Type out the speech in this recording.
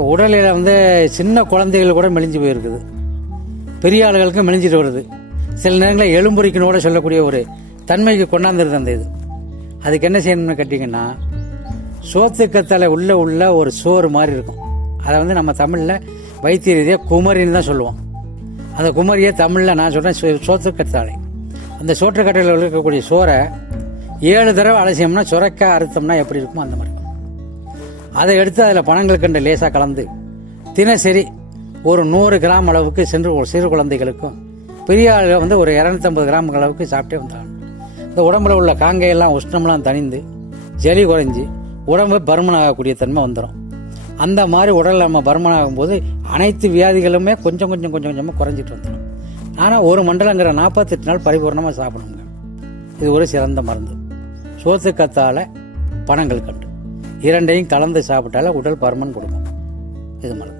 இப்போ உடலில் வந்து சின்ன குழந்தைகள் கூட மெலிஞ்சு போயிருக்குது, பெரிய ஆளுகளுக்கு மெலிஞ்சிட்டு வருது. சில நேரங்களில் எலும்புரிக்கணும் கூட சொல்லக்கூடிய ஒரு தன்மைக்கு கொண்டாந்துருது அந்த இது. அதுக்கு என்ன செய்யணும்னு கேட்டிங்கன்னா, சோத்துக்கத்தலை உள்ள ஒரு சோறு மாதிரி இருக்கும். அதை வந்து நம்ம தமிழில் வைத்திய ரீதியாக குமரின்னு தான் சொல்லுவோம். அந்த குமரியை தமிழில் நான் சொல்கிறேன் சோத்துக்கத்தாழை. அந்த சோற்றுக்கட்டையில் இருக்கக்கூடிய சோறை 7 தடவை அலசியம்னா சுரைக்காய் அறுத்தோம்னா எப்படி இருக்குமோ அந்த மாதிரி. அதை எடுத்து அதில் பனங்கள் கண்டு லேசாக கலந்து தினசரி ஒரு 100 கிராம் அளவுக்கு சிறு குழந்தைகளுக்கும் பெரிய ஆளுகள் வந்து ஒரு 250 கிராம் அளவுக்கு சாப்பிட்டே வந்தாங்க. இந்த உடம்புல உள்ள காங்கையெல்லாம் உஷ்ணம்லாம் தணிந்து ஜலி குறைஞ்சி உடம்பு பருமனாகக்கூடிய தன்மை வந்துடும். அந்த மாதிரி உடல் நம்ம பருமனாகும் போது அனைத்து வியாதிகளுமே கொஞ்சம் கொஞ்சமாக குறைஞ்சிட்டு வந்துடும். ஆனால் ஒரு மண்டலங்கிற 48 நாள் பரிபூர்ணமாக சாப்பிடணுங்க. இது ஒரு சிறந்த மருந்து. சோத்துக்கத்தாழை, பனங்கள் கண்டு இரண்டையும் கலந்து சாப்பிட்டால உடல் பருமன் கொடுக்கும். இது மருந்து.